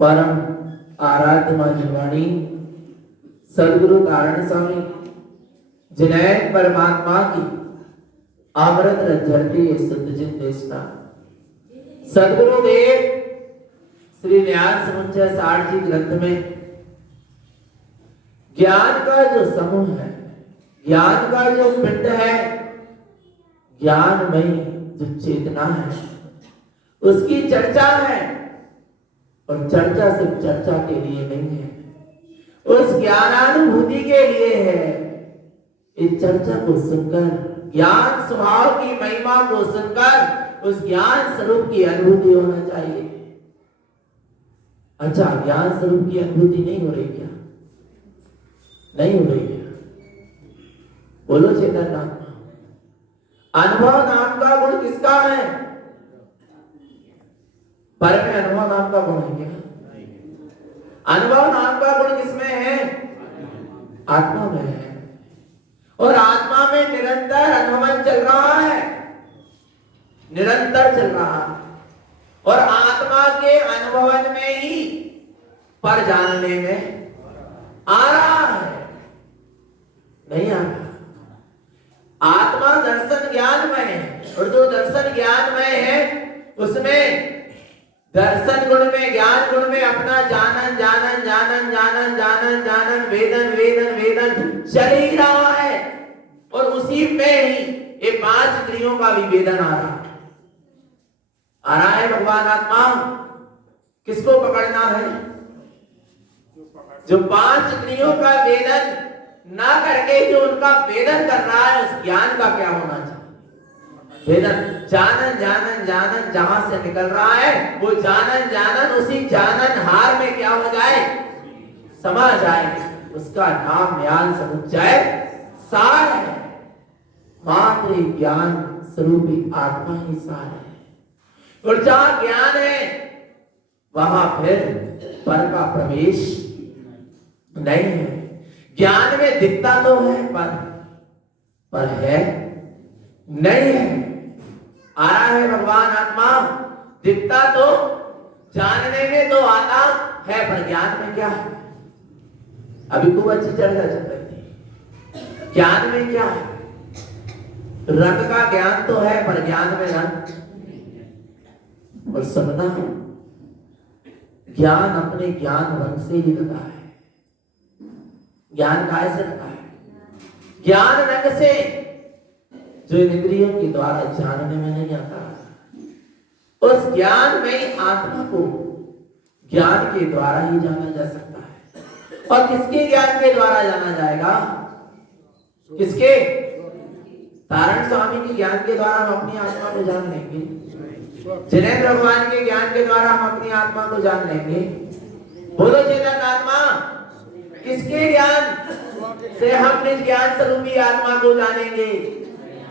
परम आराध्य निर्वाणी सदगुरु नारायण स्वामी जिन्हें परमात्मा की अमृत रजरती सत्यजित देशना सदगुरु देव श्री न्यास समुच्चय सार जी ग्रंथ में ज्ञान का जो समूह है, ज्ञान का जो पिंड है, ज्ञानमयी जो चेतना है, उसकी चर्चा है। और चर्चा सिर्फ चर्चा के लिए नहीं है, उस ज्ञानानुभूति के लिए है। इस चर्चा को सुनकर, ज्ञान स्वभाव की महिमा को सुनकर उस ज्ञान स्वरूप की अनुभूति होना चाहिए। अच्छा, ज्ञान स्वरूप की अनुभूति नहीं हो रही क्या? नहीं हो रही क्या? बोलो चेतन नाम। अनुभव नाम का गुण किसका है? पर में अनुभव नाम का गुण है क्या? अनुभव नाम का गुण किसमें है? आत्मा में है। और आत्मा में निरंतर अनुभवन चल रहा है, निरंतर चल रहा है। और आत्मा के अनुभवन में ही पर जानने में आ रहा है, नहीं आ रहा। आत्मा दर्शन ज्ञानमय है, और जो दर्शन ज्ञानमय है उसमें दर्शन गुण में, ज्ञान गुण में अपना जानन जानन जानन जानन जानन जानन वेदन वेदन वेदन चल ही रहा है। और उसी में ही ये 5 इंद्रियों का भी वेदन आ रहा है। भगवान आत्मा किसको पकड़ना है? जो 5 इंद्रियों का वेदन ना करके जो उनका वेदन कर रहा है, उस ज्ञान का क्या होना चाहिए? वेदन जानन जानन जानन जहां से निकल रहा है, वो जानन जानन उसी जानन हार में क्या हो जाए? समा जाए। उसका नाम ज्ञान समुच्चय सार है। मात्र ज्ञान स्वरूपी आत्मा ही सार है। और जहां ज्ञान है वहां फिर पर का प्रवेश नहीं है। ज्ञान में दिखता तो है पर है नहीं है। आ रहा है भगवान आत्मा, दिखता तो जानने में तो आता है, पर ज्ञान में क्या है? अभी खूब अच्छी चर्चा चल रही थी। ज्ञान में क्या है? रंग का ज्ञान तो है, पर ज्ञान में रंग। और समझना, ज्ञान अपने ज्ञान रंग से ही लगा है। ज्ञान काय से लगा है? ज्ञान रंग से, जो इंद्रियों के द्वारा जानने में नहीं आता। उस ज्ञान में आत्मा को ज्ञान के द्वारा ही जाना जा सकता है। और किसके ज्ञान के द्वारा जाना जाएगा? किसके? तारण स्वामी के ज्ञान के द्वारा हम अपनी आत्मा को जान लेंगे। जिनेंद्र भगवान के ज्ञान के द्वारा हम अपनी आत्मा को जान लेंगे। बोलो चेतन आत्मा। किसके ज्ञान से हम निज ज्ञान स्वरूपी आत्मा को जानेंगे?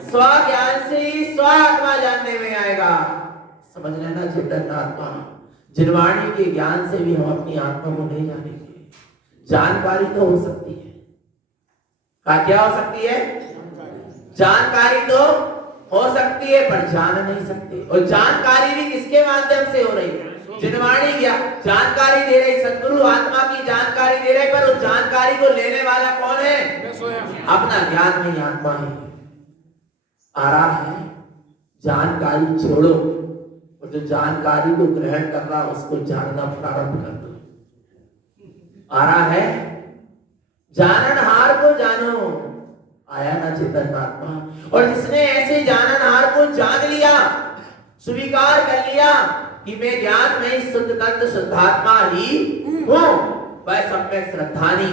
स्व ज्ञान से ही स्व आत्मा जानने में आएगा। समझ लेना चेतन आत्मा। जिनवाणी के ज्ञान से भी हम अपनी आत्मा को नहीं जानेंगे। जानकारी तो हो सकती है, क्या हो सकती है? जानकारी तो हो सकती है पर जान नहीं सकती। और जानकारी भी किसके माध्यम से हो रही है? जिनवाणी जानकारी दे रही, सद्गुरु आत्मा की जानकारी दे रहे, पर उस जानकारी को लेने वाला कौन है? अपना ज्ञान में आत्मा है। आ रहा है जानकारी छोड़ो और जो जानकारी को ग्रहण कर रहा उसको जानना प्रारंभ कर दो। आ रहा है जाननहार को जानो। आया ना चेतन आत्मा। और जिसने ऐसे जाननहार को जान लिया, स्वीकार कर लिया कि मैं ज्ञान में शुद्ध तत्व शुद्धात्मा ही हूं, वह सम्यक श्रद्धानी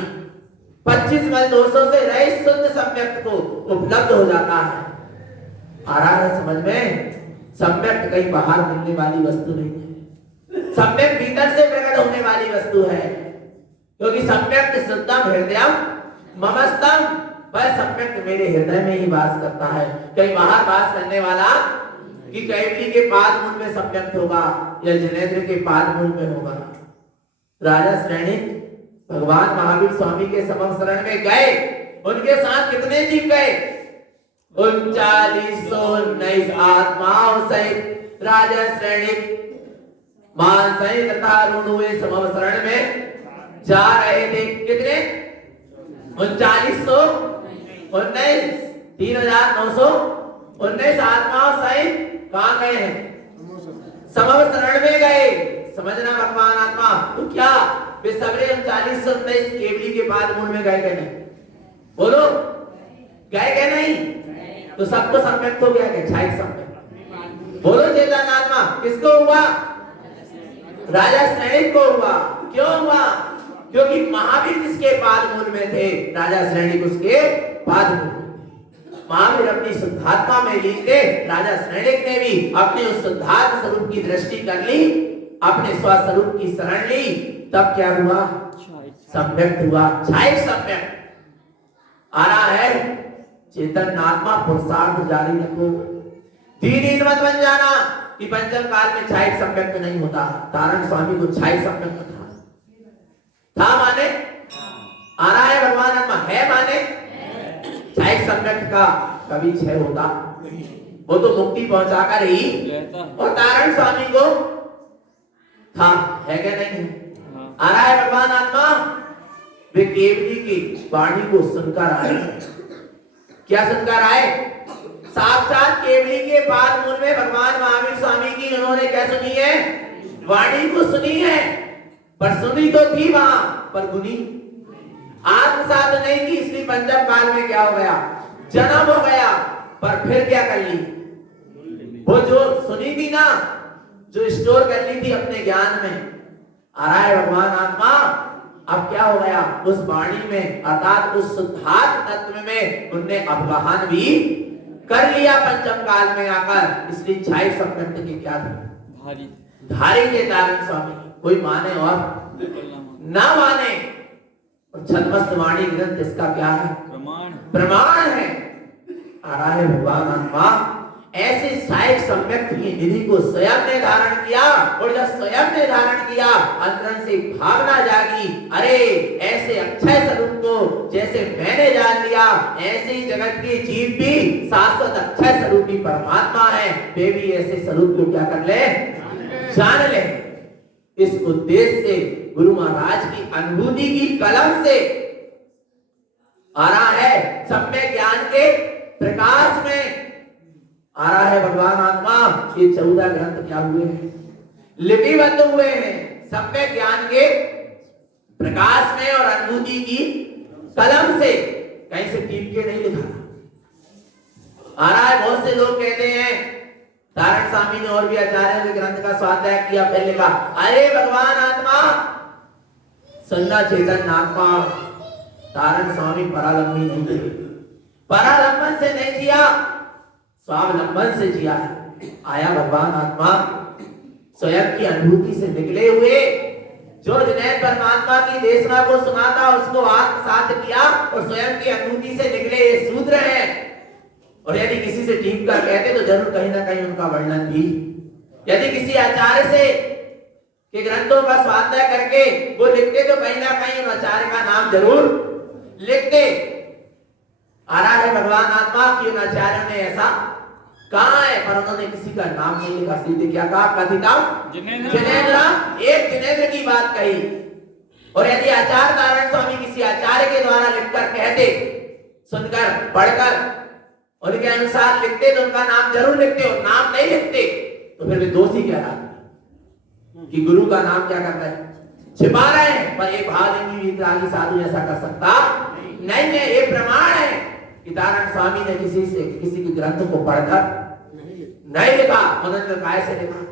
25 मल दोषों से रहित शुद्ध सम्यक को उपलब्ध हो जाता है। आ रहा है समझ में? सम्यक कहीं बाहर मिलने वाली वस्तु नहीं है, सम्यक भीतर से प्रकट होने वाली वस्तु है। क्योंकि सम्यक शुद्धम हृदयम ममस्तम, वह सम्यक मेरे हृदय में ही वास करता है। कहीं बाहर वास करने वाला कि कैवली के पाद मूल में सम्यक होगा या जिनेंद्र के पाद मूल में होगा। राजा श्रेणी भगवान महावीर स्वामी के समक्ष शरण में गए, उनके साथ कितने जीव गए? 3919 आत्माओं सहित राजा श्रेणी मान सहित तथा रूढ़ हुए समक्ष शरण में जा रहे थे। कितने? 3919 3919 आत्माओं सहित कहां गए हैं? समक्ष शरण में गए। समझना भगवान आत्मा तो क्या वे सबरे 3919 केवली के पाद मूल में गए क्या नहीं? बोलो गए क्या नहीं? तो सबको सम्यक हो गया क्या? छाई सम्यक। बोलो चेतन आत्मा। किसको हुआ? राजा श्रेणी को हुआ। क्यों हुआ? क्योंकि महावीर जिसके पाद मूल में थे, राजा श्रेणी उसके पाद मूल में। महावीर अपनी शुद्धात्मा में लीन थे, राजा श्रेणी ने भी अपने उस शुद्धात्म स्वरूप की दृष्टि कर ली, अपने स्वस्वरूप की शरण ली। तब क्या हुआ? सम्यक हुआ, छाई सम्यक। आ रहा है चेतन आत्मा। पुरुषार्थ जारी रखो, दीन मत बन जाना कि पंचम काल में छाई सम्यक नहीं होता। तारण स्वामी को छाई सम्यक था माने? आ रहा है भगवान आत्मा है माने? छाई सम्यक का कभी क्षय होता? वो तो मुक्ति पहुंचाकर ही। और तारण स्वामी को था, है क्या नहीं? आ रहा है भगवान आत्मा। वे केवली की वाणी को सुनकर आए। क्या सुनकर आए? साक्षात केवली के पाद मूल में भगवान महावीर स्वामी की उन्होंने क्या सुनी है? वाणी को सुनी है। पर सुनी तो थी वहां, पर गुनी आत्मसात नहीं की। इसलिए पंचम काल में क्या हो गया? जन्म हो गया। पर फिर क्या कर ली? वो जो सुनी थी ना, जो स्टोर कर ली थी अपने ज्ञान में। आ रहा है भगवान आत्मा। अब क्या हो गया? उस वाणी में अर्थात उस शुद्धात्म तत्व में उनने अवगाहन भी कर लिया पंचम काल में आकर। इसलिए छाई सम्यक के क्या थे? धारी के तारण स्वामी। कोई माने और ना माने, छदमस्त वाणी ग्रंथ इसका क्या है? प्रमाण है। आ रहा है भगवान आत्मा। ऐसे साइक सम्यक की निधि को स्वयं ने धारण किया, और जब स्वयं ने धारण किया अंतरंग से भावना जागी। अरे ऐसे अक्षय स्वरूप को जैसे मैंने जान लिया, ऐसे ही जगत के जीव भी शाश्वत अक्षय स्वरूपी परमात्मा है। वे भी ऐसे स्वरूप को क्या कर ले? जान ले। इस उद्देश्य से गुरु महाराज की अनुभूति की कलम से आ रहा है सम्यक ज्ञान के प्रकाश में। आ रहा है भगवान आत्मा। ये 14 ग्रंथ क्या हुए हैं? लिपिबद्ध हुए हैं सम्यक ज्ञान के प्रकाश में और अनुभूति की कलम से। कहीं से टीप के नहीं लिखा। आ रहा है बहुत से लोग कहते हैं, तारण स्वामी ने और भी आचार्यों के ग्रंथ का स्वाध्याय किया, फिर लिखा अरे भगवान आत्मा सुनना चेतन आत्मा। तारण स्वामी परालंबी नहीं थे, परालंबन से नहीं जिया, स्वावलंबन से जिया। आया भगवान आत्मा स्वयं की अनुभूति से निकले हुए, जो जिन्हें पर परमात्मा की देशना को सुना था, उसको आत्मसात किया और स्वयं की अनुभूति से निकले ये सूत्र हैं। और यदि किसी से ठीक कर कहते तो जरूर कहीं ना कहीं उनका वर्णन भी, यदि किसी आचार्य से के ग्रंथों का स्वाध्याय करके वो लिखते तो कहीं ना कहीं उन आचार्य का नाम जरूर लिखते। आ रहा है भगवान आत्मा की उन आचार्यों ने ऐसा कहा है, पर उन्होंने किसी का नाम नहीं लिखा। सीधे क्या कहा? कथितम जिनेंद्र, एक जिनेंद्र की बात कही। और यदि आचार्य नारायण स्वामी किसी आचार्य के द्वारा लिखकर कहते, सुनकर पढ़कर उनके अनुसार लिखते तो उनका नाम जरूर लिखते, और नाम नहीं लिखते तो फिर वे दोषी कहलाते कि गुरु का नाम क्या कर रहे हैं, छिपा रहे हैं। पर ये भावलिंगी वितरागी साधु ऐसा कर सकता नहीं है। ये प्रमाण है कि नारायण स्वामी ने किसी के ग्रंथ को पढ़कर नहीं लिखा, उन्होंने काय से लिखा?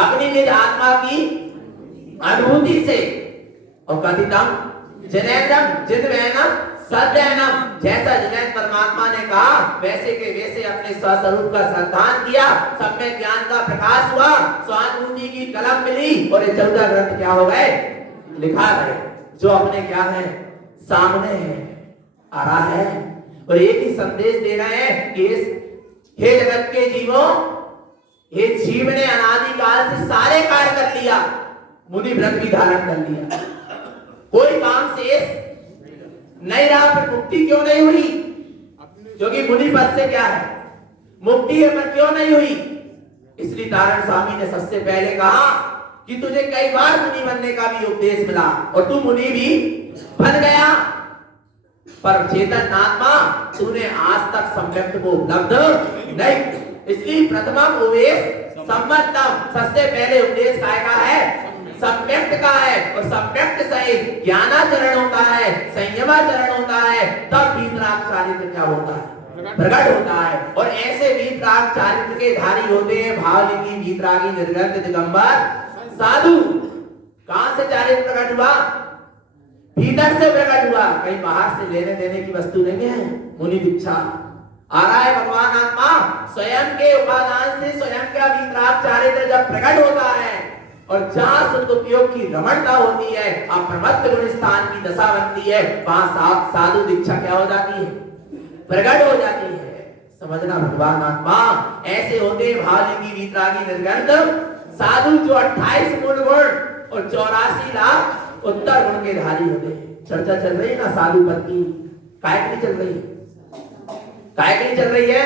अपनी निज आत्मा की अनुभूति से। और कथितम जिनेंद्रम जिद्वैनम सद्वैनम, जैसा जिनेंद्र परमात्मा ने कहा वैसे के वैसे अपने स्वस्वरूप का श्रद्धान किया, सब में ज्ञान का प्रकाश हुआ, स्वानुभूति की कलम मिली और ये 14 ग्रंथ क्या हो गए? लिखा गए, जो अपने क्या है? सामने है, आ रहा है। और एक ही संदेश दे रहे हैं कि इस हे जगत के जीवों, ये जीव ने अनादिकाल से सारे कार्य कर लिया, मुनि व्रत भी धारण कर लिया, कोई काम शेष नहीं रहा। फिर मुक्ति क्यों नहीं हुई? क्योंकि मुनि पद से क्या है? मुक्ति है, पर क्यों नहीं हुई? इसलिए नारायण स्वामी ने सबसे पहले कहा कि तुझे कई बार मुनि बनने का भी उपदेश मिला और तू मुनि भी बन गया, पर चेतन आत्मा तूने आज तक सम्यक्त को उपलब्ध नहीं। इसलिए प्रथमम उपदेश सम्मतम, सबसे पहले उपदेश काय का है? सम्यक्त का है। और सम्यक्त सहित ज्ञानाचरण होता है, संयमाचरण होता है, तब वीतराग चारित्र क्या होता है? प्रकट होता है। और ऐसे वीतराग चारित्र के धारी होते हैं भावलिंगी वीतरागी निर्ग्रंथ दिगंबर साधु। कहां से चारित्र प्रकट हुआ? भीतर से प्रकट हुआ, कहीं बाहर से लेने देने की वस्तु नहीं है। मुनि दीक्षा आ रहा है भगवान आत्मा स्वयं के उपादान से स्वयं का वीतराग चारित्र जब प्रकट होता है और जहां सदुपयोग की रमणता होती है, अप्रमत्त गुण स्थान की दशा बनती है, वहां साधु दीक्षा क्या हो जाती है? प्रकट हो जाती है। समझना भगवान आत्मा ऐसे होते भावलिंगी वीतरागी निर्ग्रंथ साधु, जो 28 मूल गुण और 84 लाख उत्तर गुण के धारी होते हैं। चर्चा चल रही है ना साधु पद की, काय की नहीं चल रही है? काय की नहीं चल रही है?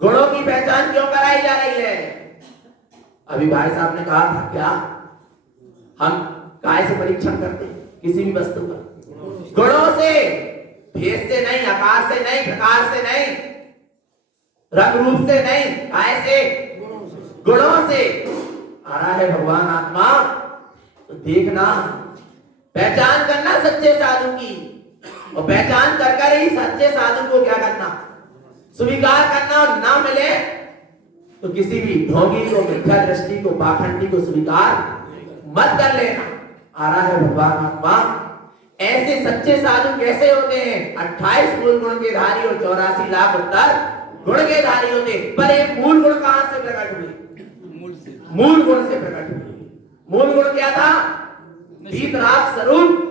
गुणों की पहचान क्यों कराई जा रही है? अभी भाई साहब ने कहा था क्या हम काय से परीक्षण करते हैं किसी भी वस्तु का? गुणों से, भेद से नहीं, आकार से नहीं, प्रकार से नहीं, रंग रूप से नहीं, काय से? गुणों से। आ रहा है भगवान आत्मा, तो देखना, पहचान करना सच्चे साधु की, और पहचान कर ही सच्चे साधु को क्या करना? स्वीकार करना। और ना मिले तो किसी भी ढोंगी को, मिथ्या दृष्टि को, पाखंडी को स्वीकार मत कर लेना। आ रहा है भगवान आत्मा ऐसे सच्चे साधु कैसे होते हैं? 28 मूल गुण के धारी और 84 लाख उत्तर गुण के धारी होते। पर ये मूल गुण कहां से प्रकट हुए? मूल गुण से प्रकट हुए। मूल गुण क्या था? वीतराग स्वरूप,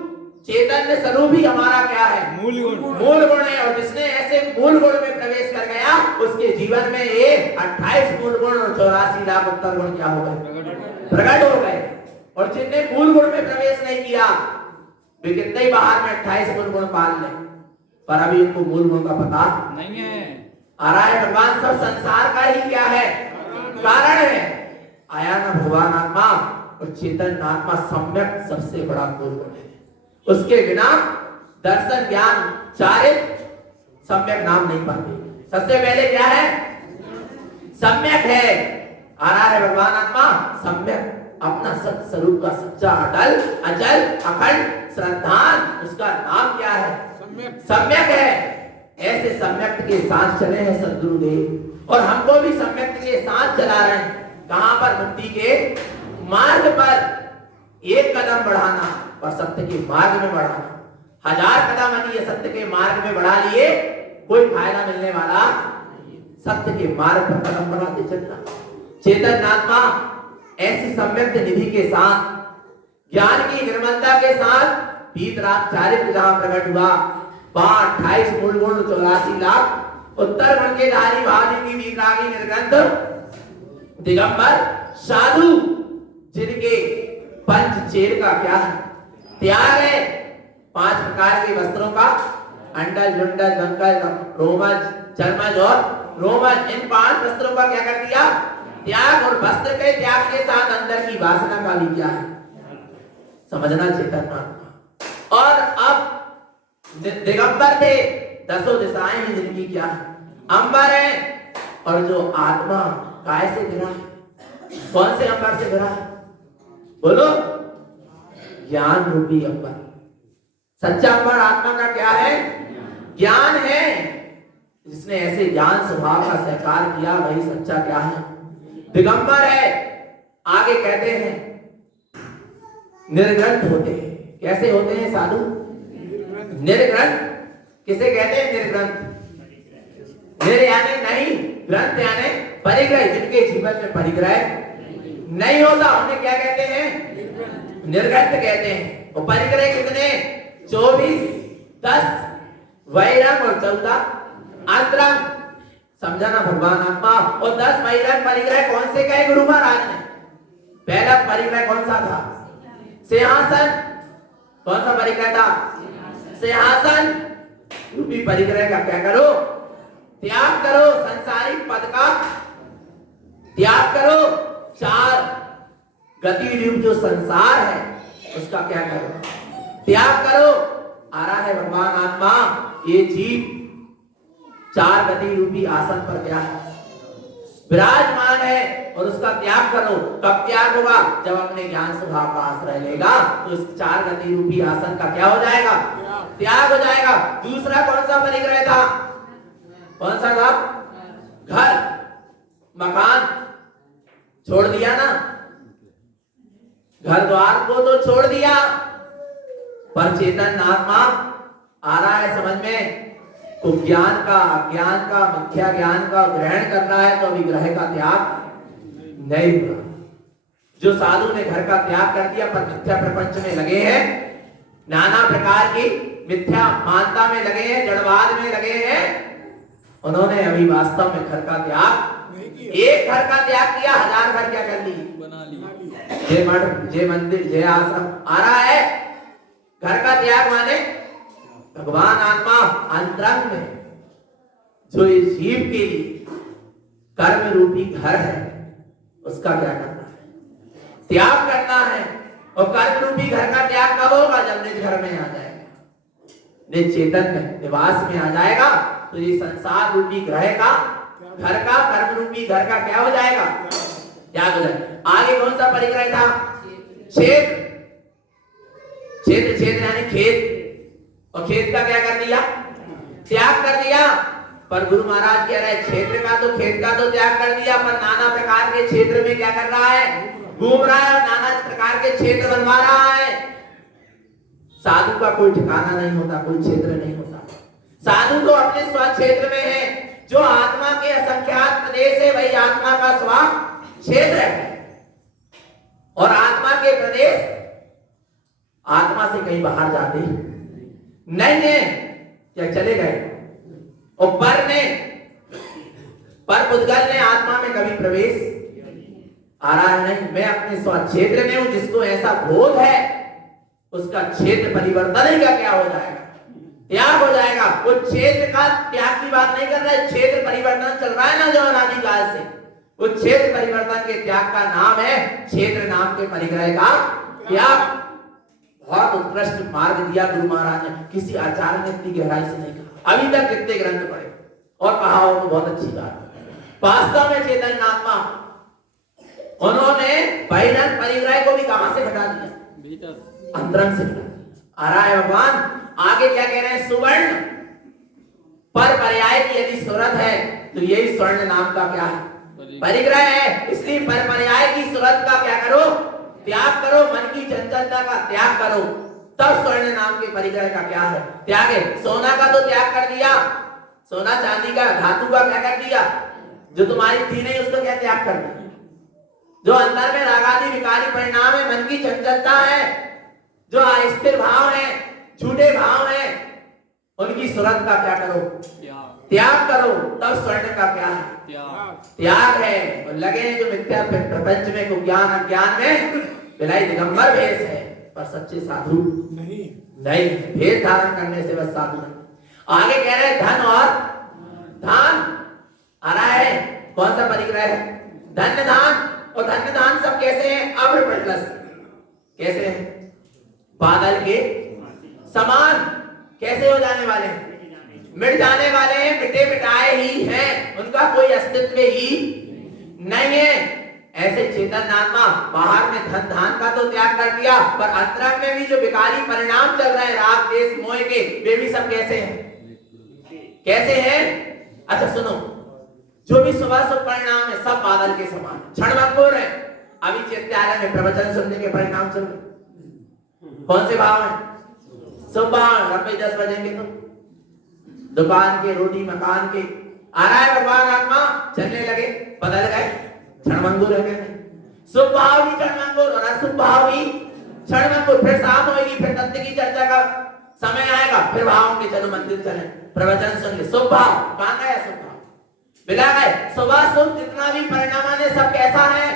चैतन्य स्वरूप ही हमारा क्या है? मूल गुण है। और जिसने ऐसे मूल गुण में प्रवेश कर गया उसके जीवन में ये 28 मूल गुण और 84 लाख उत्तर गुण क्या हो गए? प्रकट हो गए। और जिनने मूल गुण में प्रवेश नहीं किया वे कितने ही बाहर में 28 मूल गुण पाल ले, पर अभी उनको मूल गुण का पता नहीं है। आ रहा है भगवान सब संसार का ही क्या है? कारण है। आया ना भगवान आत्मा, और चेतन आत्मा सम्यक सबसे बड़ा मूल गुण है। उसके बिना दर्शन ज्ञान चारित्र सम्यक नाम नहीं पाते। सबसे पहले क्या है? सम्यक है। आ रहा है भगवान आत्मा सम्यक, अपना सत स्वरूप का सच्चा अटल अचल अखंड श्रद्धान, उसका नाम क्या है? सम्यक है। ऐसे सम्यक के साथ चले हैं सद्गुरुदेव, और हमको भी सम्यक के साथ चला रहे हैं। कहां पर? मुक्ति के मार्ग पर एक कदम बढ़ाना और सत्य के मार्ग में बढ़ाना। 1000 कदम यदि सत्य के मार्ग में बढ़ा लिए कोई फायदा मिलने वाला, सत्य के मार्ग पर कदम बढ़ाते चलना। चेतन आत्मा ऐसी सम्यक निधि के साथ ज्ञान की निर्मलता के साथ बीत रात चारित्र जहां प्रकट हुआ, वहां 28 मूल गुण 84 लाख उत्तर गुण के धारी भावी की वीतरागी निर्ग्रंथ दिगंबर साधु, जिनके पंच चेर का क्या है त्याग है, 5 प्रकार के वस्त्रों का, अंडल झुंडल दंकल रोमज चर्मज और रोमन, इन 5 वस्त्रों का क्या कर दिया त्याग, और वस्त्र के त्याग के साथ अंदर की वासना का भी क्या है समझना चेतन आत्मा। और अब दिगंबर थे, 10 दिशाएं हैं जिनकी क्या अंबर है, और जो आत्मा काय से घिरा है, कौन से अंबर से घिरा है बोलो, ज्ञान रूपी अंबर। सच्चा अंबर आत्मा का क्या है ज्ञान है, जिसने ऐसे ज्ञान स्वभाव का सहकार किया वही सच्चा क्या है दिगंबर है। आगे कहते हैं निर्ग्रंथ होते हैं, कैसे होते हैं साधु निर्ग्रंथ, किसे कहते हैं निर्ग्रंथ, निर यानी नहीं, ग्रंथ यानी परिग्रह, जिनके जीवन में परिग्रह नहीं होता उन्हें क्या कहते हैं निर्ग्रंथ कहते हैं। और परिग्रह कितने 24, 10 वैरंग और 14 अंतरंग, समझाना भगवान आत्मा। और 10 वैरंग परिग्रह कौन से कहे गुरु महाराज ने, पहला परिग्रह कौन सा था सिंहासन, कौन सा परिग्रह था सिंहासन रूपी परिग्रह का क्या करो त्याग करो, संसारिक पद का त्याग करो, 4 गति रूप जो संसार है उसका क्या करो त्याग करो। आ रहा है भगवान आत्मा, ये जीव 4 गति रूपी आसन पर क्या विराजमान है, और उसका त्याग करो। कब त्याग होगा, जब अपने ज्ञान स्वभाव का आश्रय लेगा तो इस 4 गति रूपी आसन का क्या हो जाएगा त्याग हो जाएगा। दूसरा कौन सा परिग्रह था, कौन सा था घर मकान छोड़ दिया ना, घर द्वार को तो छोड़ दिया, पर चेतन आत्मा आ रहा है समझ में, तो ज्ञान का अज्ञान का मिथ्या ज्ञान का ग्रहण करना है तो अभी ग्रह का त्याग नहीं हुआ। जो साधु ने घर का त्याग कर दिया पर मिथ्या प्रपंच में लगे हैं, नाना प्रकार की मिथ्या मानता में लगे हैं, जड़वाद में लगे हैं, उन्होंने अभी वास्तव में घर का त्याग, एक घर का त्याग किया, 1000 घर क्या कर ली बना लिया। जय मठ जय मंदिर जय आश्रम आ रहा है। घर का त्याग माने भगवान आत्मा अंतरंग में जो इस जीव के लिए कर्म रूपी घर है उसका क्या करना है त्याग करना है। और कर्म रूपी घर का त्याग कब होगा, जब निज घर में आ जाएगा, निज चेतन में निवास में आ जाएगा, तो ये संसार रूपी ग्रह का घर का कर्म रूपी घर का क्या हो जाएगा त्याग हो जाएगा। आगे कौन सा परिग्रह था क्षेत्र, क्षेत्र क्षेत्र यानी खेत, और खेत का क्या कर दिया त्याग कर दिया। पर गुरु महाराज कह रहे क्षेत्र का तो खेत का तो त्याग कर दिया, पर नाना प्रकार के क्षेत्र में क्या कर रहा है घूम रहा है, और नाना प्रकार के क्षेत्र बनवा रहा है। साधु का कोई ठिकाना नहीं होता, कोई क्षेत्र नहीं होता, साधु तो अपने स्व क्षेत्र में है। जो आत्मा के असंख्यात प्रदेश है वही आत्मा का स्व क्षेत्र है, और आत्मा के प्रदेश आत्मा से कहीं बाहर जाते नहीं है, क्या चले गए। और पर पुद्गल ने आत्मा में कभी प्रवेश आ रहा है नहीं। मैं अपने स्व क्षेत्र में हूं, जिसको ऐसा बोध है उसका क्षेत्र परिवर्तन ही का क्या हो जाएगा त्याग हो जाएगा। वो क्षेत्र का त्याग की बात नहीं कर रहे, क्षेत्र परिवर्तन चल रहा है ना जो अनादिकाल से, वो क्षेत्र परिवर्तन के त्याग का नाम है क्षेत्र नाम के परिग्रह का त्याग। बहुत उत्कृष्ट मार्ग दिया गुरु महाराज ने, किसी आचार्य ने इतनी गहराई से नहीं कहा, अभी तक कितने ग्रंथ पढ़े और कहा हो तो बहुत अच्छी बात। वास्तव में चेतन आत्मा उन्होंने बहिरंग परिग्रह को भी कहां से हटा दिया अंतरंग से हटा। आ रहा है भगवान आगे क्या कह रहे हैं, सुवर्ण पर पर्याय की यदि सूरत है तो यही स्वर्ण नाम का क्या है परिग्रह है। इसलिए पर पर्याय की सूरत का क्या करो त्याग करो, मन की चंचलता का त्याग करो, तब स्वर्ण नाम के परिग्रह का क्या है त्याग है। सोना का तो त्याग कर दिया, सोना चांदी का धातु का क्या कर दिया, जो तुम्हारी थी नहीं उसको क्या त्याग कर दिया। जो अंदर में रागादि विकारी परिणाम है, मन की चंचलता है, जो अस्थिर भाव है, झूठे भाव है, उनकी सूरत का क्या करो? त्याग करो। तब स्वर्ण का क्या है? त्याग है। और लगे जो मिथ्या प्रपंच में को ज्ञान अज्ञान में बिलाई दिगंबर वेश है, पर सच्चे साधु नहीं। भेष धारण करने से बस साधु नहीं। आगे कह रहे धन और धान आ रहा है। कौन सा परिग्रह है? धन्य धान। और धन्य धान सब कैसे हैं? अभ्रपटलस। कैसे हैं? बादल के समान। कैसे हो जाने वाले हैं? मिट जाने वाले हैं, मिटे मिटाए ही हैं, उनका कोई अस्तित्व ही नहीं है। ऐसे चेतन आत्मा बाहर में धन धान का तो त्याग कर दिया, पर अंतरंग में भी जो विकारी परिणाम चल रहे हैं राग देश मोह के, वे भी सब कैसे हैं? कैसे हैं? अच्छा सुनो, जो भी शुभ परिणाम है सब बादल के समान, क्षणभंगुर है। अभी चित्तालय में प्रवचन सुनने के परिणाम चल रहे, कौन से भाव है? सुबह 10 बजेंगे तो दुकान के, रोटी मकान के, आ रहा है भगवान आत्मा, चलने लगे, बदल गए, क्षणभंगुर है। शुभ भाव भी क्षणभंगुर और अशुभ भाव भी क्षणभंगुर। फिर शाम होगी, फिर तत्व की चर्चा का समय आएगा, फिर भावों के चलो मंदिर चले, प्रवचन सुन ले। शुभ भाव कहां गया? शुभ भाव मिला गए। सुबह शुभ जितना भी परिणाम है सब कैसा है?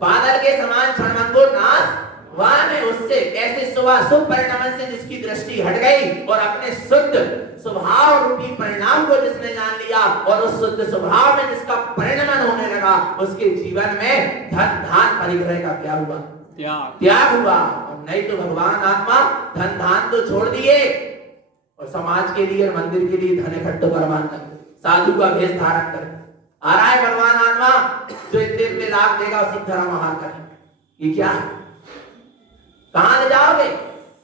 बादल के समान क्षणभंगुर नाश वान है। उससे ऐसे शुभ परिणाम से जिसकी दृष्टि हट गई और अपने शुद्ध स्वभाव रूपी परिणाम को जिसने जान लिया और उस शुद्ध स्वभाव में जिसका परिणमन होने लगा, उसके जीवन में धन धान परिग्रह का क्या हुआ? त्याग हुआ। और नहीं तो भगवान आत्मा धन धान तो छोड़ दिए और समाज के लिए, मंदिर के लिए धन इकट्ठा करवान कर, साधु का भेष धारण कर आ रहा है भगवान आत्मा, जो इतने लाभ देगा उसी तरह महार करे। ये क्या है? कहां ले जाओगे?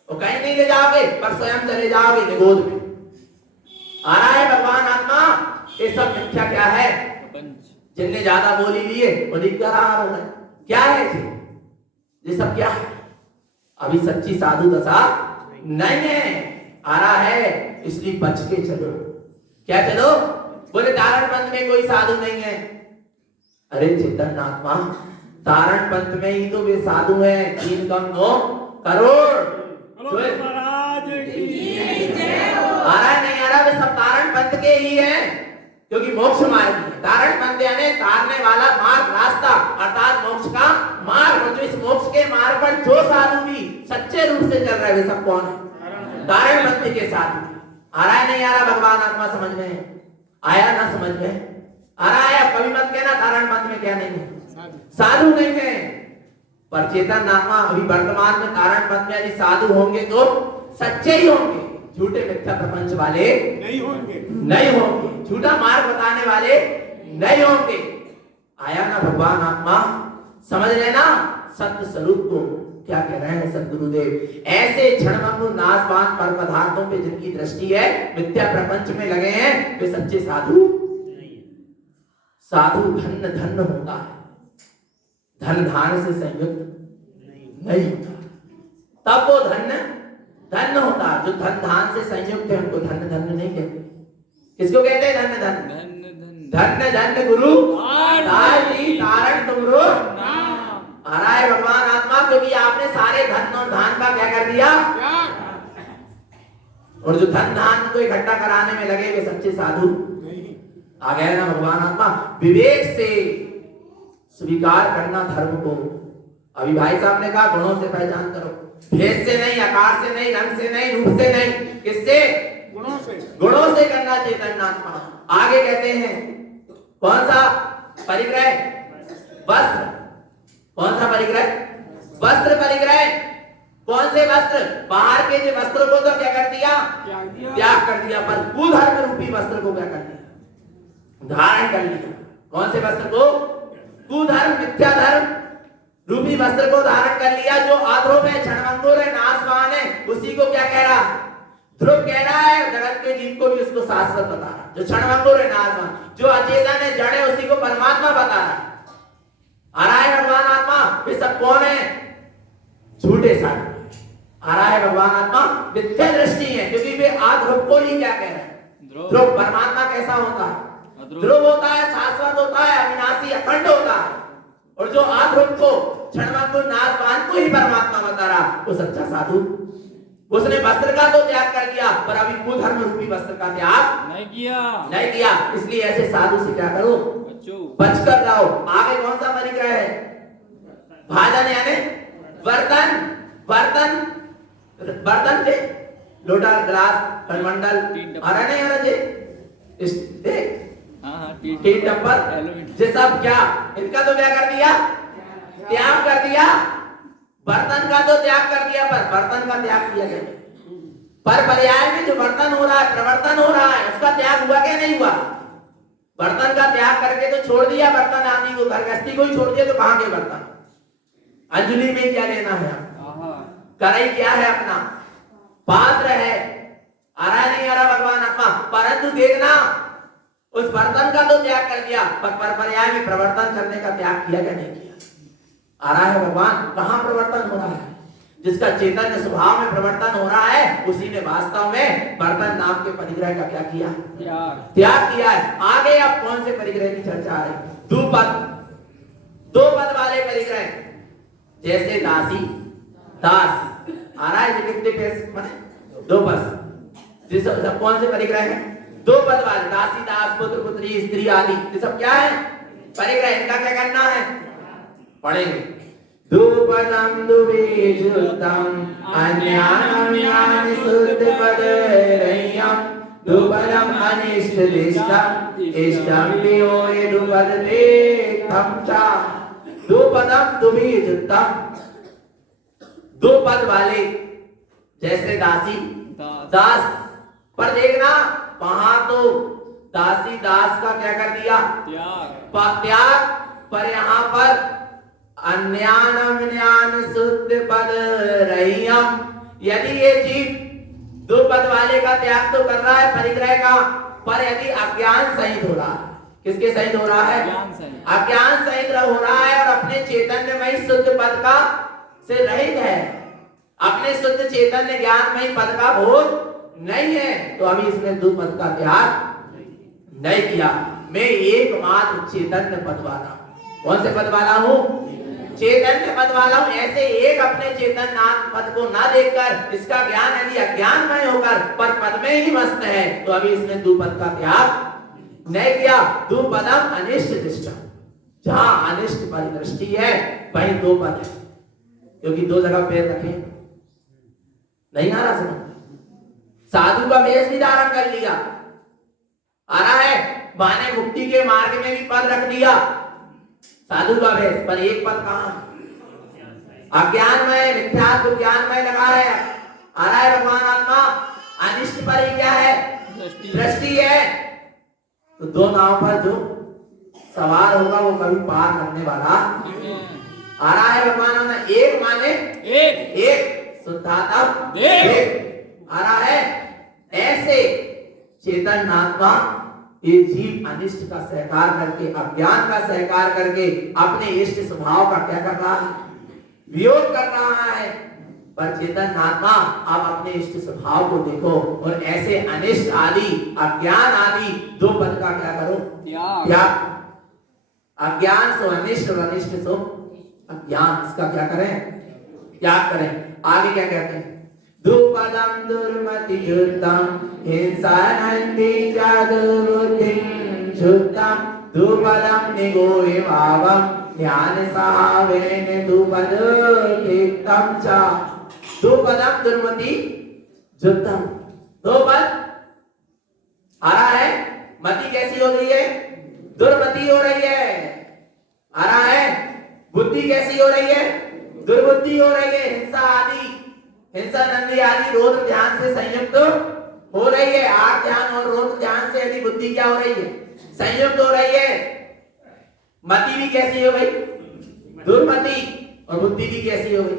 और कहीं नहीं ले जाओगे, पर स्वयं चले जाओगे निगोद में। आ रहा है भगवान आत्मा। ये सब मिथ्या क्या है? जिनने ज्यादा बोली लिए उन्हीं का रहा होगा। क्या है ये सब क्या है? अभी सच्ची साधु दशा नहीं है। आ रहा है, इसलिए बच के चलो। क्या चलो? बोले तारण पंथ में कोई साधु नहीं है। अरे चेतन आत्मा, तारण पंथ में ही तो वे साधु हैं, 3 कम 9 करोड़। आ रहा है नहीं आ रहा? वे सब तारण पंथ के ही हैं, क्योंकि मोक्ष मार्ग है। तारण पंथ यानी तारने वाला मार्ग, रास्ता, अर्थात मोक्ष का मार्ग। और जो इस मोक्ष के मार्ग पर जो साधु भी सच्चे रूप से चल रहे हैं, वे सब कौन है? तारण पंथ के साधु। आ रहा है नहीं आ रहा? भगवान आत्मा समझ में आया ना? समझ में आ रहा है? कभी मत कहना तारण पंथ में क्या नहीं है, साधु नहीं है। पर चेतन आत्मा अभी वर्तमान में तारण पंथ में यदि साधु होंगे तो सच्चे ही होंगे, झूठे मिथ्या प्रपंच वाले नहीं होंगे, झूठा मार्ग बताने वाले नहीं होंगे। आया ना भगवान आत्मा? समझ लेना सत्य स्वरूप को। क्या कह रहे हैं सद्गुरुदेव? ऐसे क्षणभंगुर नाशवान पर पदार्थों पे जिनकी दृष्टि है, मिथ्या प्रपंच में लगे हैं, वे सच्चे साधु। साधु धन्य धन्य होता है, धन धान से संयुक्त नहीं होता, तब वो धन्य धन्य होता है। जो धन धान से संयुक्त है उनको धन्य धन्य नहीं कहते। किसको कहते हैं धन्य धन्य? धन्य धन्य गुरु तारण तुमरो। आ रहा है भगवान आत्मा, क्योंकि आपने सारे धन और धान का क्या कर दिया? और जो धन धान को इकट्ठा कराने में लगे वे सच्चे साधु आ गए ना भगवान आत्मा। विवेक से स्वीकार करना धर्म को। अभी भाई साहब ने कहा गुणों से पहचान करो, भेष से नहीं, आकार से नहीं, रंग से नहीं, रूप से नहीं, किससे? गुणों से करना चेतन आत्मा। आगे कहते हैं कौन सा परिग्रह? वस्त्र। कौन सा परिग्रह? वस्त्र परिग्रह। कौन से वस्त्र? बाहर के जो वस्त्रों को तो क्या कर दिया? त्याग कर दिया, पर कुधर्म रूपी वस्त्र को क्या कर दिया? धारण कर लिया। कौन से वस्त्र को? कुधर्म मिथ्या धर्म रूपी वस्त्र को धारण कर लिया। जो आध्रुव है, क्षणभंगुर है, नाशवान है, उसी को क्या कह रहा? ध्रुव कह रहा है। जगत के जीव को भी उसको शाश्वत बता रहा। जो क्षणभंगुर है, नाशवान, जो अचेतन है, जड़ है, उसी को परमात्मा बता रहा। आ रहा है भगवान आत्मा। वे सब कौन है? झूठे साधु। आ रहा है भगवान आत्मा। मिथ्या दृष्टि है, क्योंकि वे आध्रुव को ही क्या कह रहे हैं? ध्रुव। परमात्मा कैसा होता है? ध्रुव होता है, शाश्वत होता है, अविनाशी, अखंड होता है। और जो आध्रुव को क्षणभंगुर नाशवान को ही परमात्मा बता रहा, वो सच्चा साधु। उसने वस्त्र का तो त्याग कर दिया, पर अभी कुधर्म रूपी वस्त्र का त्याग नहीं किया। इसलिए ऐसे साधु से क्या करो, बचकर रहो। आगे कौन सा परिग्रह है? भाजन यानी बर्तन के लोटा, गिलास, कमंडल, अरे नहीं अरे जी तीन टप्पर, ये सब क्या, इनका तो क्या कर दिया, त्याग कर दिया। बर्तन का तो त्याग कर दिया, पर बर्तन का त्याग किया गया। पर पर्याय में जो बर्तन हो रहा है, प्रवर्तन हो रहा है, उसका त्याग हुआ क्या नहीं हुआ? बर्तन का त्याग करके तो छोड़ दिया, बर्तन आदि को, घर गृहस्थी को ही छोड़ दिया, तो कहां के बर्तन? अंजलि में क्या लेना है? कढ़ाई क्या है? अपना पात्र है। आ रहा नहीं आ रहा भगवान आत्मा? परंतु देखना, उस बर्तन का तो त्याग कर दिया, पर पर्याय में प्रवर्तन करने का त्याग किया क्या नहीं किया? आ रहा है भगवान? कहां प्रवर्तन हो रहा है? जिसका चैतन्य स्वभाव में प्रवर्तन हो रहा है, उसी ने वास्तव में बर्तन नाम के परिग्रह का क्या किया? त्याग किया है। आगे अब कौन से परिग्रह की चर्चा आ रही? दो पद वाले परिग्रह, जैसे दासी, दास। आ रहा है दो पद, जिस कौन से परिग्रह है? दो पद वाले, दासी, दास, पुत्र, पुत्री, स्त्री आदि, ये सब क्या है? परिग्रह। इनका क्या करना है? पढ़ेंगे। दुपदम दुबीजुतम अन्यानम यानि शुद्धपदरय्यम दुपदम अनिष्टदिष्टम इष्टम लियोये दुपदते तमचा। दुपदम दुबीजुतम, दो पद वाले, जैसे दासी, दास। पर देखना, वहां तो दासी दास का क्या कर दिया? त्याग। पर यहाँ पर अन्यानम ज्ञान शुद्ध पद रहियम, यदि ये जीव दो पद वाले का त्याग तो कर रहा है परिग्रह का, पर यदि अज्ञान सहित हो रहा है, किसके सहित हो रहा है? अज्ञान सहित हो रहा है, और अपने चैतन्यमय शुद्ध पद का से रहित है, अपने शुद्ध चैतन्य ज्ञानमय पद का बोध नहीं है, तो अभी इसने दो पद का त्याग नहीं किया। मैं एकमात्र चैतन्य पद वाला हूं। कौन से पद वाला हूं? चैतन्य पद वाला हूं। ऐसे एक अपने चैतन्य पद को ना देखकर, इसका ज्ञान यदि अज्ञानमय होकर पर पद में ही मस्त है, तो अभी इसने दो पद का त्याग नहीं किया। दो पदम अनिष्ट दृष्टम, जहां अनिष्ट परिदृष्टि है वहीं दो पद है, क्योंकि दो जगह पैर रखे नहीं। आ रहा समझ? साधु का वेश भी धारण कर लिया, आ रहा है, माने मुक्ति के मार्ग में भी पद रख दिया साधु का वेश, पर एक पद कहां? अज्ञानमय, मिथ्यात्व ज्ञानमय लगा है। आ रहा है भगवान आत्मा, अनिष्ट पर ही क्या है? दृष्टि है। तो दो नाव पर जो सवार होगा वो कभी पार करने वाला। आ रहा है भगवान आत्मा, एक माने एक शुद्धात्मा एक। आ रहा है, ऐसे चेतन आत्मा ये जीव अनिष्ट का सहकार करके, अज्ञान का सहकार करके अपने इष्ट स्वभाव का क्या कर रहा है? वियोग कर रहा है। पर चेतन आत्मा आप अपने इष्ट स्वभाव को देखो, और ऐसे अनिष्ट आदि, अज्ञान आदि दो पद का क्या करो? त्याग। अज्ञान सो अनिष्ट और अनिष्ट सो अज्ञान, इसका क्या करें? त्याग करें। आगे क्या कहते हैं? दुपदम दुर्मति युद्धम हिंसानंदी जादुबुद्धिं शुद्धम दुपदम निगोहि भावम ज्ञान सावेन दुपद तिक्तम च। दुपदम दुर्मति युद्धम, दो पद आ रहा है। मति कैसी हो रही है? दुर्मति हो रही है। आ रहा है, बुद्धि कैसी हो रही है? दुर्बुद्धि हो रही है। हिंसा आदि, हिंसा नंदी आदि रोध ध्यान से संयुक्त हो रही है। आठ ध्यान और रोध ध्यान से यदि बुद्धि क्या हो रही है? संयुक्त हो रही है। मति भी कैसी हो गई? दुर्मति। और बुद्धि भी कैसी हो गई?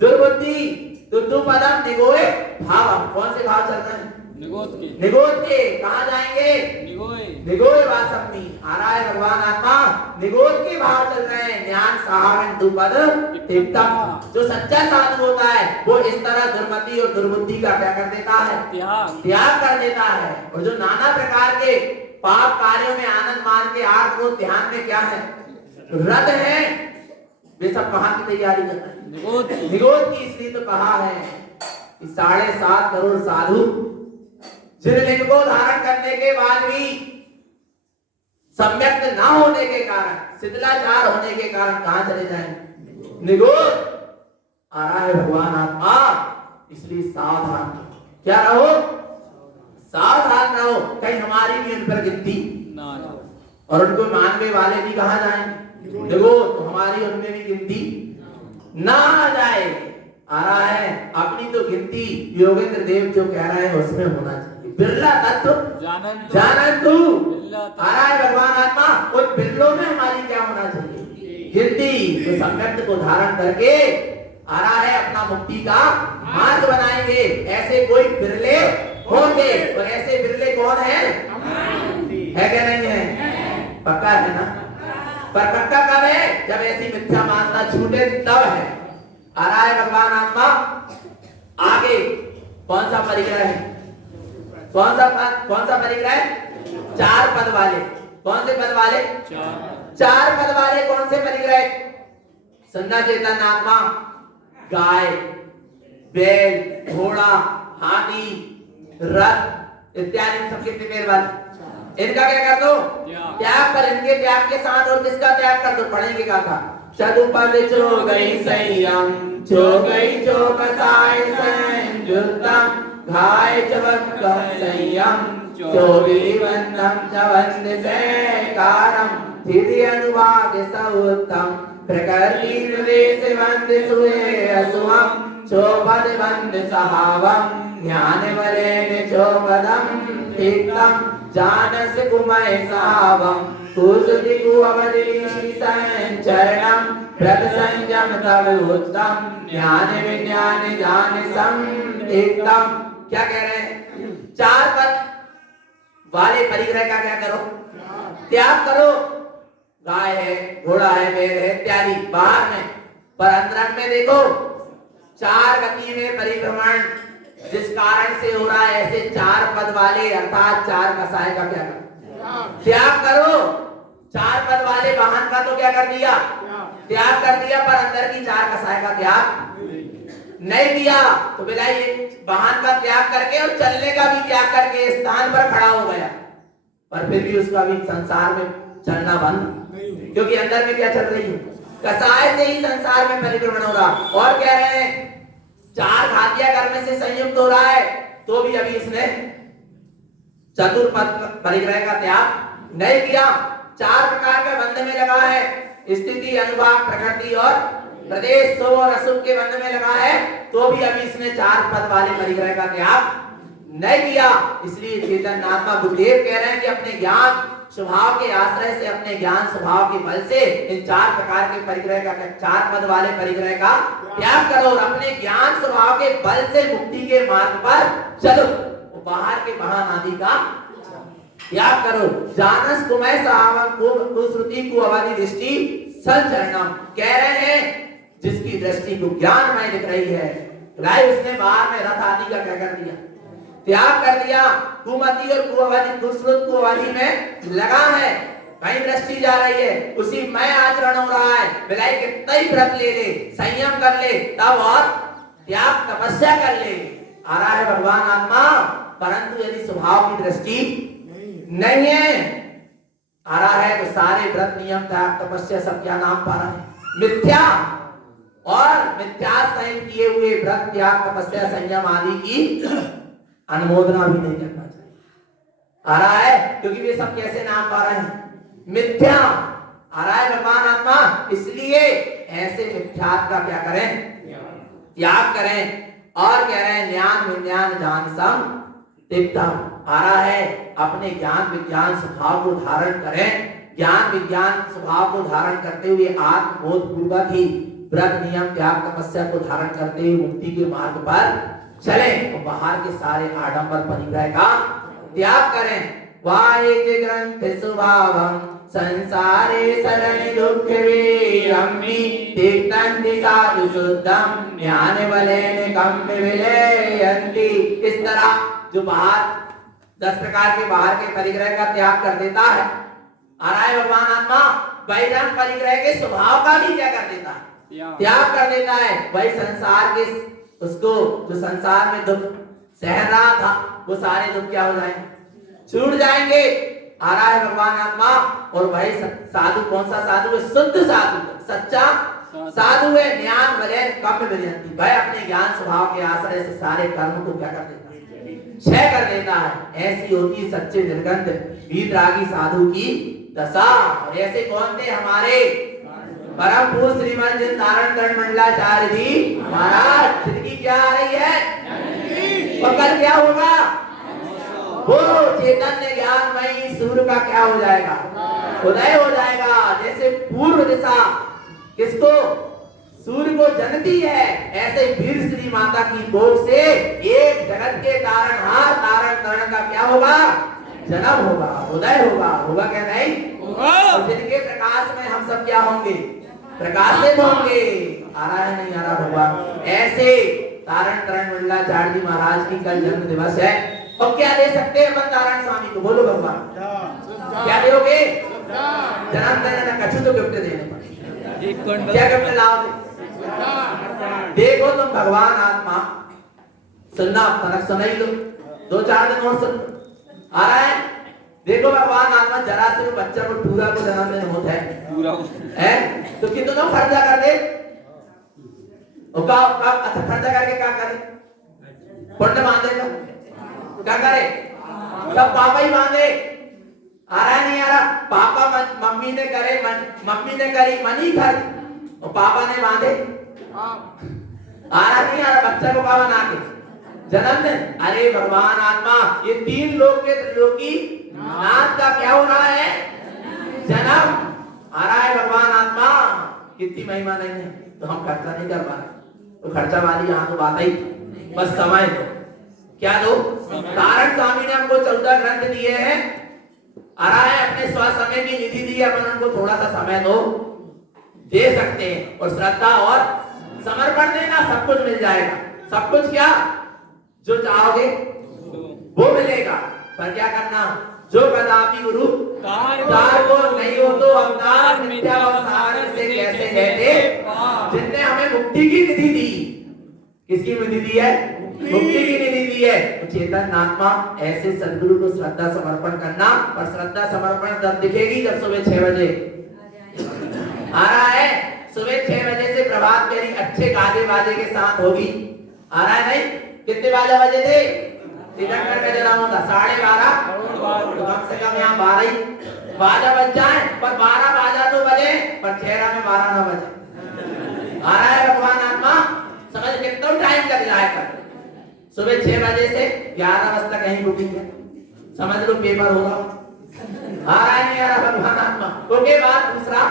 दुर्बुद्धि। तो दुपदम निगोहे भावम, कौन से भाव चल रहे हैं? निगोद के। कहां जाएंगे? निगोहे वासम्मी। आ रहा है भगवान आत्मा, निगोद के भाव चल रहे हैं। ज्ञान साहब दुपद तिक्तम। जो सच्चा साधु होता है वो इस तरह दुर्मति और दुर्बुद्धि का क्या कर देता है? त्याग कर देता है। और जो नाना प्रकार के पाप कार्यों में आनंद मान के आठ रोज ध्यान में क्या है? रथ हैं वे सब कहां की तैयारी कर रहे हैं? निगोद की। इसलिए तो कहा है कि 7.5 करोड़ साधु जिन लिंग को धारण करने के बाद भी सम्यक ना होने के कारण, शिथिलाचार होने के कारण कहां चले जाएंगे? निगोद। आ रहा है भगवान आत्मा, इसलिए सावधान। क्या रहो? सावधान रहो, कहीं हमारी भी उन पर गिनती ना और उनको मानने वाले भी कहां जाएंगे? निगोद। तो हमारी उनमें भी गिनती ना आ जाए। आ रहा है अपनी तो गिनती योगेंद्र देव जो कह रहे हैं उसमें होना चाहिए। बिरला तत्व जानन तू। आ रहा है भगवान आत्मा, उन बिरलों में हमारी क्या होना चाहिए? गिनती। तो सम्यक को धारण करके आ रहा है अपना मुक्ति का मार्ग बनाएंगे। ऐसे कोई बिरले होंगे। और ऐसे बिरले कौन है? है क्या नहीं है? पक्का है ना? पर पक्का कब है? जब ऐसी मिथ्या मानना छूटे तब है। आ रहा है भगवान आत्मा आगे कौन सा परिग्रह है? कौन सा परिग्रह है? 4 पद वाले। कौन से पद वाले? 4 पद वाले कौन से परिग्रह? संज्ञा चेतन आत्मा, गाय, बैल, घोड़ा, हाथी, रथ इत्यादि सब कितने पैर वाले? इनका क्या कर दो? त्याग। पर इनके त्याग के साथ और किसका त्याग कर दो? पढ़ेंगे क्या था? चतुपद चो गई संयम, चो गई चो कसाय संयुक्तम, घाय चवक संयम, चोरी बंधम चवंद से कारम, धीरे अनुवाद सउत्तम, प्रकृति प्रदेश बंद सुए असुवम, चोपद बंद सहावम, ज्ञान वलेन चोपदम एकम, जानस कुमय सहावम, कुसुति कुअवधि संचरणम, प्रत संयम तव उत्तम, ज्ञान विज्ञान जान सम एकम। क्या कह रहे हैं? 4 पद वाले परिग्रह का क्या करो? त्याग करो। गाय है, घोड़ा है, बैल है इत्यादि बाहर में, पर अंतरंग में देखो 4 गति में परिभ्रमण जिस कारण से हो रहा है, ऐसे 4 पद वाले अर्थात 4 कसाय का क्या करो? त्याग करो। 4 पद वाले वाहन का तो क्या कर दिया? त्याग कर दिया, पर अंदर की 4 कसाय का त्याग नहीं किया। तो बिलाई वाहन का त्याग करके और चलने का भी त्याग करके स्थान पर खड़ा हो गया, पर फिर भी उसका भी संसार में चलना बंद, क्योंकि अंदर में क्या चल रही है? कसाय से ही संसार में परिभ्रमण हो रहा। और कह रहे हैं 4 घातिया कर्म से संयुक्त हो रहा है, तो भी अभी इसने चतुर्पद परिग्रह का त्याग नहीं किया। 4 प्रकार के बंध में लगा है, स्थिति, अनुभाग, प्रकृति और प्रदेश, शुभ और अशुभ के बंध में लगा है, तो भी अभी इसने 4 पद वाले परिग्रह का त्याग नहीं किया। इसलिए चेतन आत्मा गुरुदेव कह रहे हैं कि अपने ज्ञान स्वभाव के आश्रय से, अपने ज्ञान स्वभाव के बल से इन 4 प्रकार के परिग्रह का, 4 पद वाले परिग्रह का त्याग करो और अपने ज्ञान स्वभाव के बल से मुक्ति के मार्ग पर चलो। बाहर के वाहन आदि का त्याग करो। जानस कुमय सहावम, कुश्रुति कुअवधि दृष्टि संचरणम। कह रहे हैं जिसकी दृष्टि को ज्ञानमय दिख रही है, राय उसने बाहर में रथ आदि का क्या कर दिया? त्याग कर दिया। कुमति और कुअवधि, कुश्रुत कुअवधि में लगा है, कहीं दृष्टि जा रही है, उसी में आचरण हो रहा है। बिलाई कितना ही व्रत ले ले, संयम कर ले, तब और त्याग तपस्या कर ले, आ रहा है भगवान आत्मा। परंतु यदि स्वभाव की दृष्टि नहीं है, आ रहा है तो सारे व्रत नियम त्याग तपस्या सब क्या नाम पा रहा है? मिथ्या। और मिथ्या संयम किए हुए व्रत त्याग तपस्या संयम आदि की अनुमोदना भी नहीं करना चाहिए। आ रहा है क्योंकि वे सब कैसे नाम पा रहे हैं? मिथ्या। आ रहा है भगवान आत्मा। इसलिए ऐसे मिथ्यात्व का क्या करें? त्याग करें। और कह रहे हैं ज्ञान विज्ञान जान सम तिक्तम। आ रहा है अपने ज्ञान विज्ञान स्वभाव को धारण करें। ज्ञान विज्ञान स्वभाव को धारण करते हुए आत्मबोध पूर्वक ही व्रत नियम त्याग तपस्या को धारण करते हुए मुक्ति के मार्ग पर चलें और बाहर के सारे आडंबर परिग्रह का त्याग करें। वाहिते ग्रंथ स्वभावं संसारे शरण दुख वीरम्मि तीक्तन्ति साधु शुद्धम ज्ञान बलेन कम विलयन्ति। इस तरह जो बाहर 10 प्रकार के बाहर के परिग्रह का त्याग कर देता है, आ रहा है भगवान आत्मा, बहिरंग परिग्रह के स्वभाव का भी क्या कर देता है, त्याग कर देता है। वही संसार के उसको जो संसार में दुख सह रहा था वो सारे दुख क्या हो जाएंगे, छूट जाएंगे। आ रहा है भगवान आत्मा। और भाई साधु कौन सा साधु है, शुद्ध साधु, सच्चा साधु है। ज्ञान वलय कम विनयंती, भाई अपने ज्ञान स्वभाव के आश्रय से सारे कर्म को क्या कर देता है, क्षय कर देता है। ऐसी होती सच्चे निर्गंध वीतरागी साधु की दशा। और ऐसे कौन थे, हमारे परम पूज्य श्रीमान जिन नारायण करण मंडलाचार्य जी महाराज, जिनकी क्या आ रही है, और कल क्या होगा, वो चैतन्य ज्ञानमयी सूर्य का क्या हो जाएगा, उदय हो जाएगा। जैसे पूर्व दिशा किसको, सूर्य को जनती है, ऐसे वीर श्री माता की गोद से एक जगत के तारणहार तारण तरण का क्या होगा, जन्म होगा, उदय होगा। होगा क्या नहीं, और जिनके प्रकाश में हम सब क्या होंगे, प्रकाशित होंगे। आ रहा है नहीं आ रहा भगवान। ऐसे तारण तरण मंडलाचार्य जी महाराज की कल जन्म दिवस है। और क्या दे सकते हैं अपन नारायण स्वामी को, बोलो भगवान क्या दोगे, जन्म देना कछु तो गिफ्ट देने पड़ेंगे, क्या गिफ्ट लाओगे। देखो तुम भगवान आत्मा, सुनना तनक सुना ही लो, 2-4 दिन और सुन। आ रहा है, देखो भगवान आत्मा जरा से वो बच्चा को पूरा को जन्म देना होता है तो कितना खर्चा कर दे, खर्चा करके क्या करे, पुण्य बांधेगा, क्या करे, सब पापा ही बांधे। आ रहा नहीं आ रहा, पापा मम्मी ने करे, मम्मी ने करी मनी खर्च, और पापा ने बांधे। आ रहा नहीं आ रहा, बच्चा को पापा बना के जन्मदिन। अरे भगवान आत्मा, ये 3 लोक के त्रिलोकी नाथ का क्या हो रहा है, जन्म। आ रहा है भगवान आत्मा, कितनी महिमा नहीं है, तो हम खर्चा नहीं कर पा रहे। तो खर्चा वाली यहाँ तो बात ही, बस समय दो, क्या दो। नारायण स्वामी ने हमको 14 ग्रंथ दिए हैं। आ रहा है, अपने स्वसमय की निधि दी है, अपन हमको थोड़ा सा समय दो, दे सकते हैं। और श्रद्धा और समर्पण देना, सब कुछ मिल जाएगा। सब कुछ क्या, जो चाहोगे वो मिलेगा। पर क्या करना, जो कदापि गुरु कार को नहीं हो तो अवतार मिथ्या अवतार से कैसे कहते, जिनने हमें मुक्ति की निधि दी। किसकी निधि दी है, मुक्ति की निधि दी है। तो चेतन आत्मा ऐसे सदगुरु को श्रद्धा समर्पण करना। और श्रद्धा समर्पण तब दिखेगी जब सुबह 6 बजे। आ रहा है, सुबह 6 बजे से प्रभात फेरी अच्छे गाजे बाजे के साथ होगी। आ रहा है नहीं, कितने बजे थे, तीर्थंकर का जन्म होता 12:30, तो कम से कम यहाँ 12 ही बाजा बज जाए। पर 12 बाजा तो बजे, पर चेहरा में 12 ना बजे। आ रहा है भगवान आत्मा, समझ कितना टाइम लग जाएगा। सुबह 6 बजे से 11 बजे तक कहीं बुकिंग है, समझ लो पेपर होगा। आ रहा है नहीं आ रहा भगवान आत्मा। उसके बाद दूसरा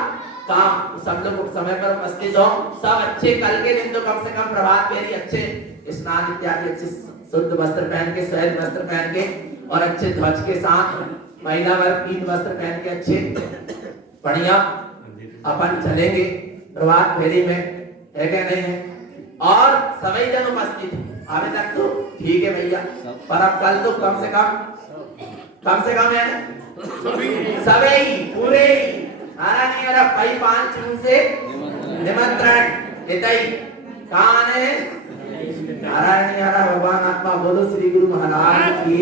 काम, सब लोग समय पर उपस्थित हो, सब अच्छे। कल के दिन तो कम से कम प्रभात फेरी अच्छे स्नान इत्यादि अच्छे शुद्ध वस्त्र पहन के, श्वेत वस्त्र पहन के, और अच्छे ध्वज के साथ महिला वर्ग पीत वस्त्र पहन के अच्छे बढ़िया अपन चलेंगे प्रभात फेरी में, है क्या नहीं है। और सभी जन उपस्थित, अभी तक तो ठीक है भैया, पर अब कल तो कम से कम है सभी पूरे। आ रहा नहीं आ रहा, भाई 5 जून से निमंत्रण देता ही कहाँ है। आ रहा नहीं आ रहा, भगवान आत्मा बोलो श्री गुरु महाराज की।